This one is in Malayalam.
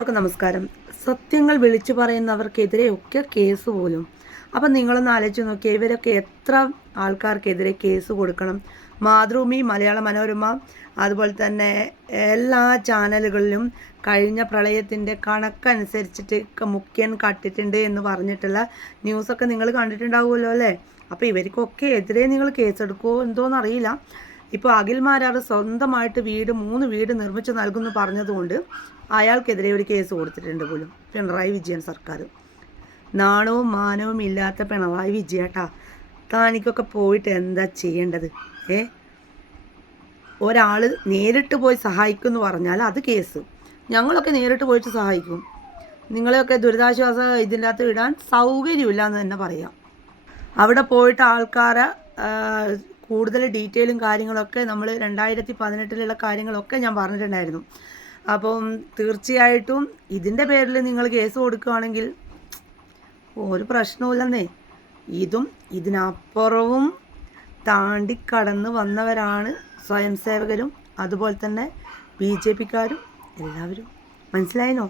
എല്ലാവർക്കും നമസ്കാരം. സത്യങ്ങൾ വിളിച്ചു പറയുന്നവർക്കെതിരെ ഒക്കെ കേസ് പോലും. അപ്പം നിങ്ങളൊന്ന് ആലോചിച്ച് നോക്കിയാൽ ഇവരൊക്കെ എത്ര ആൾക്കാർക്കെതിരെ കേസ് കൊടുക്കണം? മാതൃഭൂമി മലയാള മനോരമ അതുപോലെ തന്നെ എല്ലാ ചാനലുകളിലും കഴിഞ്ഞ പ്രളയത്തിന്റെ കണക്കനുസരിച്ചിട്ട് മുഖ്യൻ കട്ടിട്ടുണ്ട് എന്ന് പറഞ്ഞിട്ടുള്ള ന്യൂസൊക്കെ നിങ്ങൾ കണ്ടിട്ടുണ്ടാവുമല്ലോ അല്ലേ? അപ്പോൾ ഇവർക്കൊക്കെ എതിരെ നിങ്ങൾ കേസെടുക്കുമോ എന്തോന്നറിയില്ല. ഇപ്പോൾ അഖിൽ മാരാർ സ്വന്തമായിട്ട് വീട് മൂന്ന് വീട് നിർമ്മിച്ച് നൽകുമെന്ന് പറഞ്ഞതുകൊണ്ട് അയാൾക്കെതിരെ ഒരു കേസ് കൊടുത്തിട്ടുണ്ട് പോലും. പിണറായി വിജയൻ സർക്കാർ. നാണവും മാനവും ഇല്ലാത്ത പിണറായി വിജയേട്ടാ. താനിക്കൊക്കെ പോയിട്ട് എന്താ ചെയ്യേണ്ടത്? ഏ? ഒരാൾ നേരിട്ട് പോയി സഹായിക്കും എന്ന് പറഞ്ഞാൽ അത് കേസ്. ഞങ്ങളൊക്കെ നേരിട്ട് പോയിട്ട് സഹായിക്കും. നിങ്ങളെയൊക്കെ ദുരിതാശ്വാസ ഇതിന്റെ അകത്ത് ഇടാൻ സൗകര്യമില്ല എന്ന് തന്നെ പറയാം. അവിടെ പോയിട്ട് ആൾക്കാരെ കൂടുതൽ ഡീറ്റെയിലും കാര്യങ്ങളൊക്കെ നമ്മൾ രണ്ടായിരത്തി പതിനെട്ടിലുള്ള കാര്യങ്ങളൊക്കെ ഞാൻ പറഞ്ഞിട്ടുണ്ടായിരുന്നു. അപ്പം തീർച്ചയായിട്ടും ഇതിന്റെ പേരിൽ നിങ്ങൾ കേസ് കൊടുക്കുകയാണെങ്കിൽ ഒരു പ്രശ്നവുമില്ലെന്നേ. ഇതും ഇതിനപ്പുറവും താണ്ടി താണ്ടിക്കടന്ന് വന്നവരാണ് സ്വയം സേവകരും അതുപോലെ തന്നെ ബി ജെ പിക്കാരും എല്ലാവരും. മനസ്സിലായിനോ?